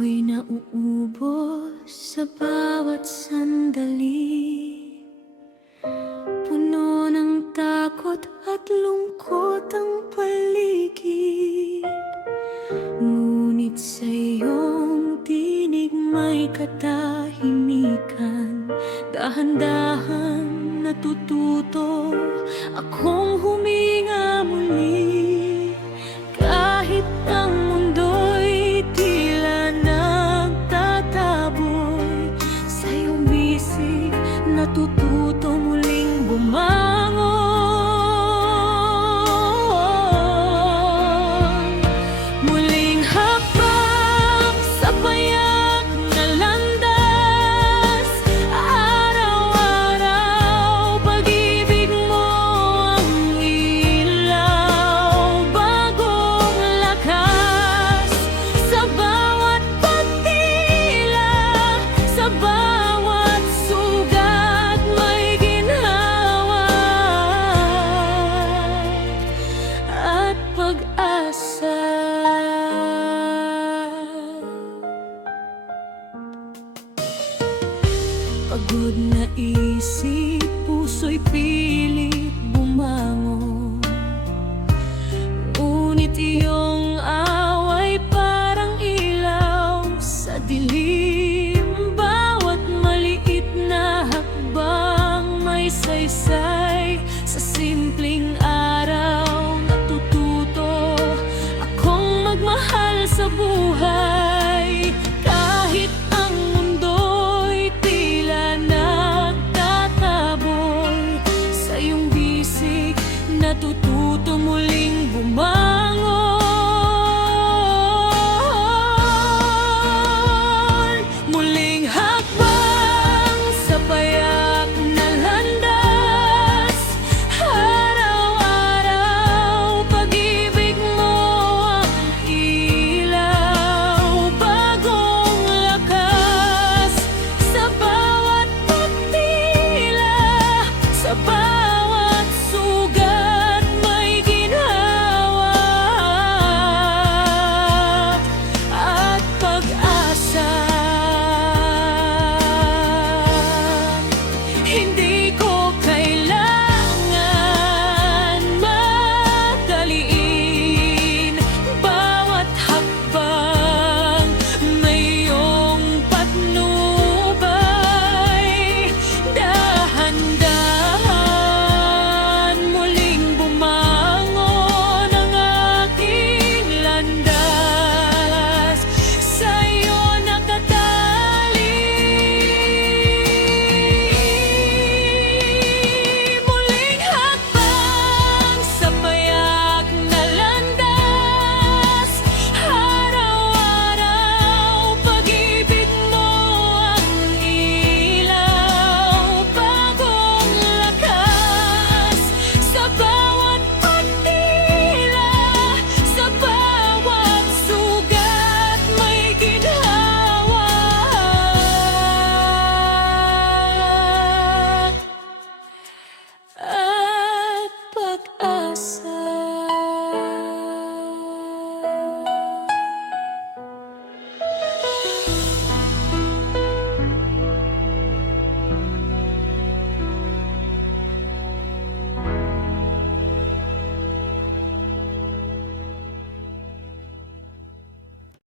Ako'y nauubos sa bawat sandali, puno ng takot at lungkot ang paligid. Ngunit sa iyong tinig may katahimikan, dahan-dahan natututo akong huminga muli. Kahit ang mundo'y tila nagtataboy, sa iyong bisig natututo muling bumangon. Muling hakbang sa payak na landas, araw-araw pag-ibig mo ang ilaw. Bagong lakas sa bawat pagtila, sa bawat sugat may ginhawa at pag-asa. Pagod na isip, puso'y pilit